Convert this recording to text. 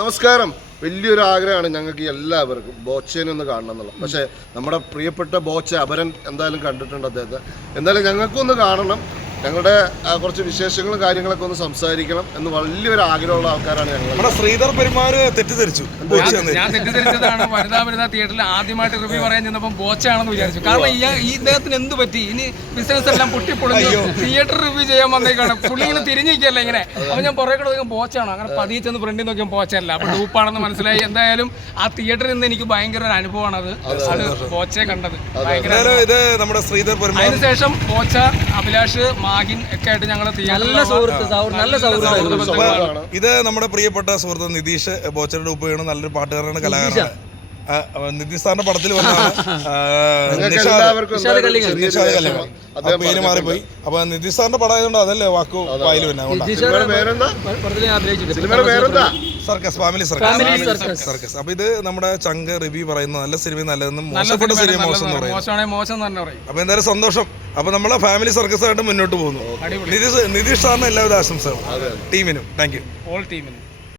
നമസ്കാരം. വലിയൊരു ആഗ്രഹമാണ് ഞങ്ങൾക്ക് എല്ലാവർക്കും ബോച്ചേനെ ഒന്ന് കാണണം എന്നുള്ളത്. പക്ഷേ നമ്മുടെ പ്രിയപ്പെട്ട ബോച്ച അപരൻ എന്തായാലും കണ്ടിട്ടുണ്ട് അദ്ദേഹത്തെ. എന്തായാലും ഞങ്ങൾക്കൊന്ന് കാണണം, ഞങ്ങളുടെ കുറച്ച് വിശേഷങ്ങളും കാര്യങ്ങളൊക്കെ ഒന്ന് സംസാരിക്കണം എന്ന് വലിയൊരു ആഗ്രഹമുള്ള ആൾക്കാരാണ് ഞങ്ങൾ. നമ്മുടെ ശ്രീധർ പെരുമാറ് തെറ്റിദ്ധരിച്ചു. ഞാൻ തെറ്റിദ്ധരിച്ചതാണ്. വനിതാ തിയേറ്ററിൽ ആദ്യമായിട്ട് റിവ്യൂ പറയാൻ ചെന്നപ്പോൾ ബോച്ചയാണെന്ന് വിചാരിച്ചു. കാരണം ഈ ഇദ്ദേഹത്തിന് എന്ത് പറ്റി? ഇനി ബിസിനസ് എല്ലാം പൊട്ടിപ്പൊളിഞ്ഞു തിയേറ്റർ റിവ്യൂ ചെയ്യാൻ വന്നേക്കാണ്. പുള്ളി ഇങ്ങനെ തിരിഞ്ഞിരിക്കല്ല ഇങ്ങനെ. അപ്പോൾ ഞാൻ പുറകെ കൂടെ ബോച്ചാണോ, അങ്ങനെ പതിയെ ചെന്ന് ഫ്രണ്ടിൽ നോക്കിയാൽ ബോച്ചല്ല, അപ്പോൾ ഡൂപ്പാണെന്ന് മനസ്സിലായി. എന്തായാലും ആ തിയേറ്ററിൽ നിന്ന് എനിക്ക് ഭയങ്കര ഒരു അനുഭവമാണ് അത് ബോച്ചയെ കണ്ടത്. ഇത് നമ്മുടെ ശ്രീധർ പെരുമാറ്. അതിനുശേഷം ബോച്ച, അഭിലാഷ്, മാഹിൻ ഒക്കെ ആയിട്ട് ഞങ്ങൾ ഇത് നമ്മുടെ പ്രിയപ്പെട്ട സുഹൃത്ത് നിതീഷ് ബോച്ചയുടെ ഉപ്പയാണ്. നല്ലൊരു പാട്ടുകാരനാണ്, കലാകാരനാണ്. നിതീഷ് സാറിന്റെ പടത്തിൽ വന്നതാണ്. പേര് മാറിപ്പോയി. അപ്പൊ നിതീഷ് സാറിന്റെ പടം ആയതുകൊണ്ട് അതല്ലേ വാക്കു വായിൽ സർക്കസ്, ഫാമിലി സർക്കസ്. അപ്പൊ ഇത് നമ്മുടെ ചങ്ക് റിവ്യൂ പറയുന്ന നല്ല സിനിമ നല്ലതെന്നും മോശപ്പെട്ട സിനിമ മോശം എന്ന് പറയും. അപ്പൊ എന്തായാലും സന്തോഷം. അപ്പൊ നമ്മളെ ഫാമിലി സർക്കസ് ആയിട്ട് മുന്നോട്ട് പോകുന്നു. നിതീഷ് സാറിന് എല്ലാവിധ ആശംസകളും ടീമിനും. Thank you. ഓൾ ടീമിനും.